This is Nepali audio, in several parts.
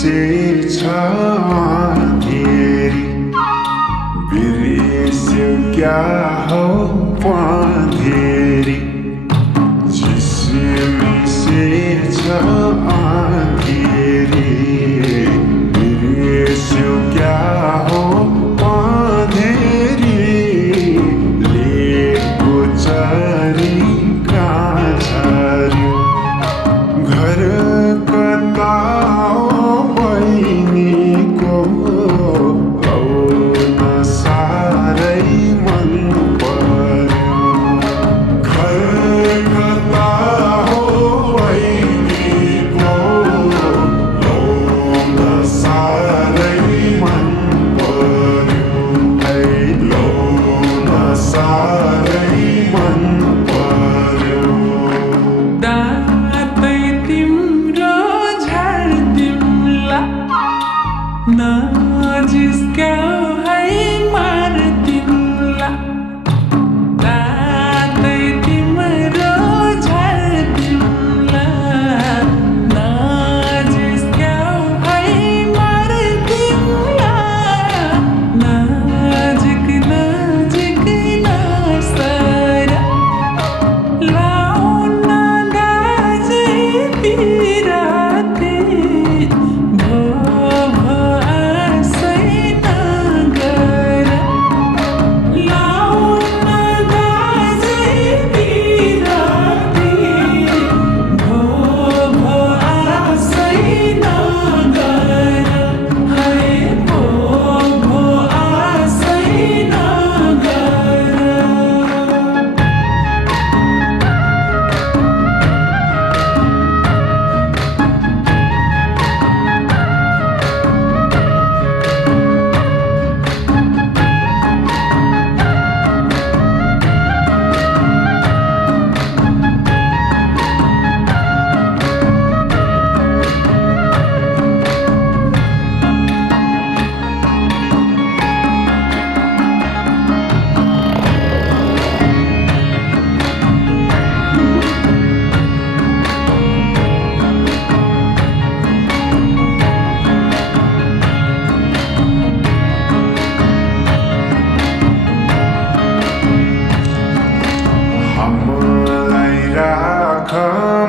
बिर्सेछ अँधेरी बिर्स्यो क्या हो पँधेरी झिसमिसेछ अँधेरी बिर्स्यो क्या हो पँधेरी लेको चरी कहाँ झर्यो घर कता हो बहिनीको आउन साह्रै मन पर्यो घर कता हो बहिनीको आउन साह्रै मन पर्यो आउन साह्रै मन पर्यो नजिस्क्याउ है मार्दिउँला दाँतै तिम्रो झार्दिउँला नजिस्क्याउ है मार्दिउँला नजिक नजिक नसर लाउन गाजे पिराते भो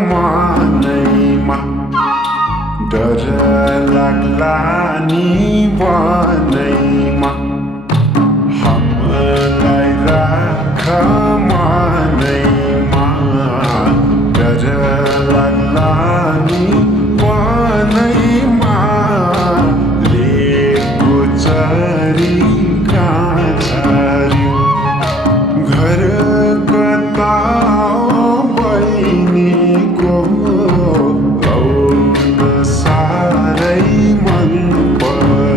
मनैमा डर लाग्ला नि बनैमा हामीलाई राख मनैमा डर लाग्ला नि बनैमा लेको चरी कहाँ झर्यो घर कता आउन साह्रै मन पर्यो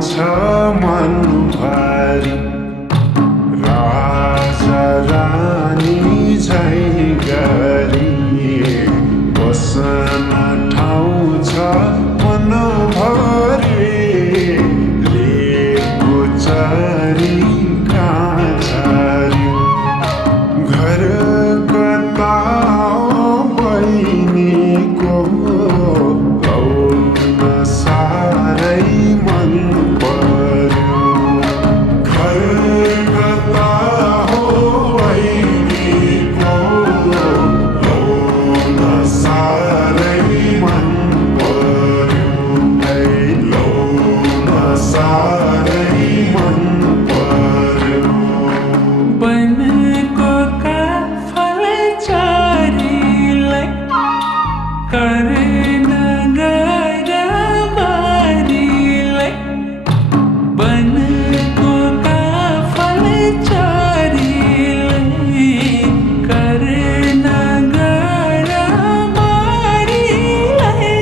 आउँछ मनभरि राजा रानी झै गरी बस्न ठाउँ छ मनभरि लेको चरी कहाँ झर्यो घर कता बहिनीको आउन साह्रै मन पर्यो घर कता हो बहिनीको आउन साह्रै मन पर्यो है आउन साह्रै मन पर्यो बनको काफल चरीलाई गर्न गएर मारीलाई बनको काफल चरीलाई गर्न गएर मारीलाई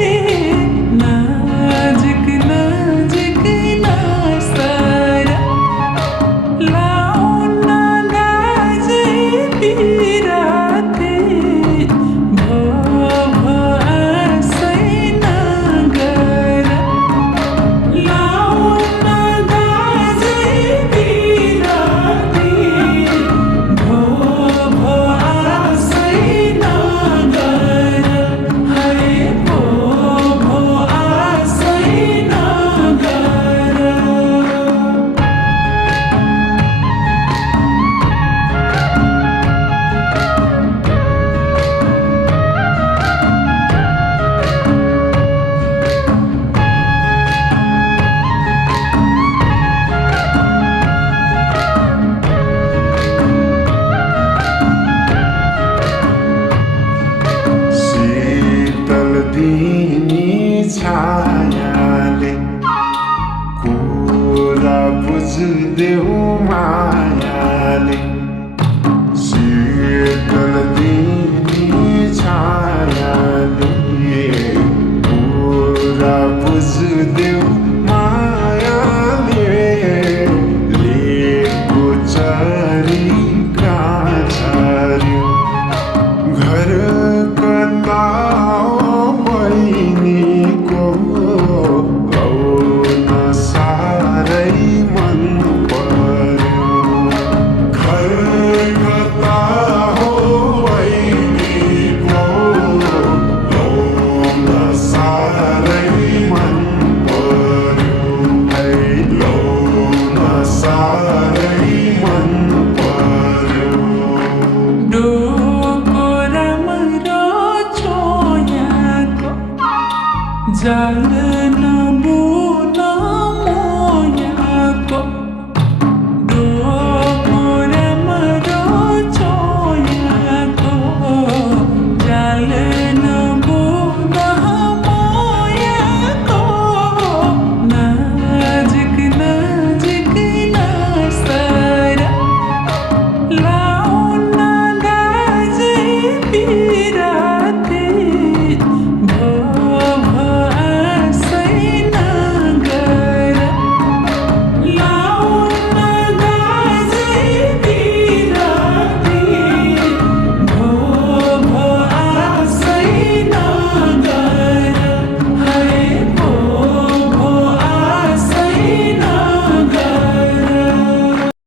नजिक नजिक नसारा लाउन गाजे बिराते भो आशै नगर लाउन गाजे बिराते भो आशै नगर है भो आशै नगर शीतल दिनी छायाले कुरा बुझ्देऊ मायाले शीतल दिनी छायाले कुरा बुझ्देऊ मायाले लेको चरी कहाँ झर्यो घर कता बहिनीको आउन साह्रै मन पर्यो घर कता हो बहिनीको आउन साह्रै मन पर्यो है आउन साह्रै मन पर्यो डोको राम्रो छोयाको जाल नबु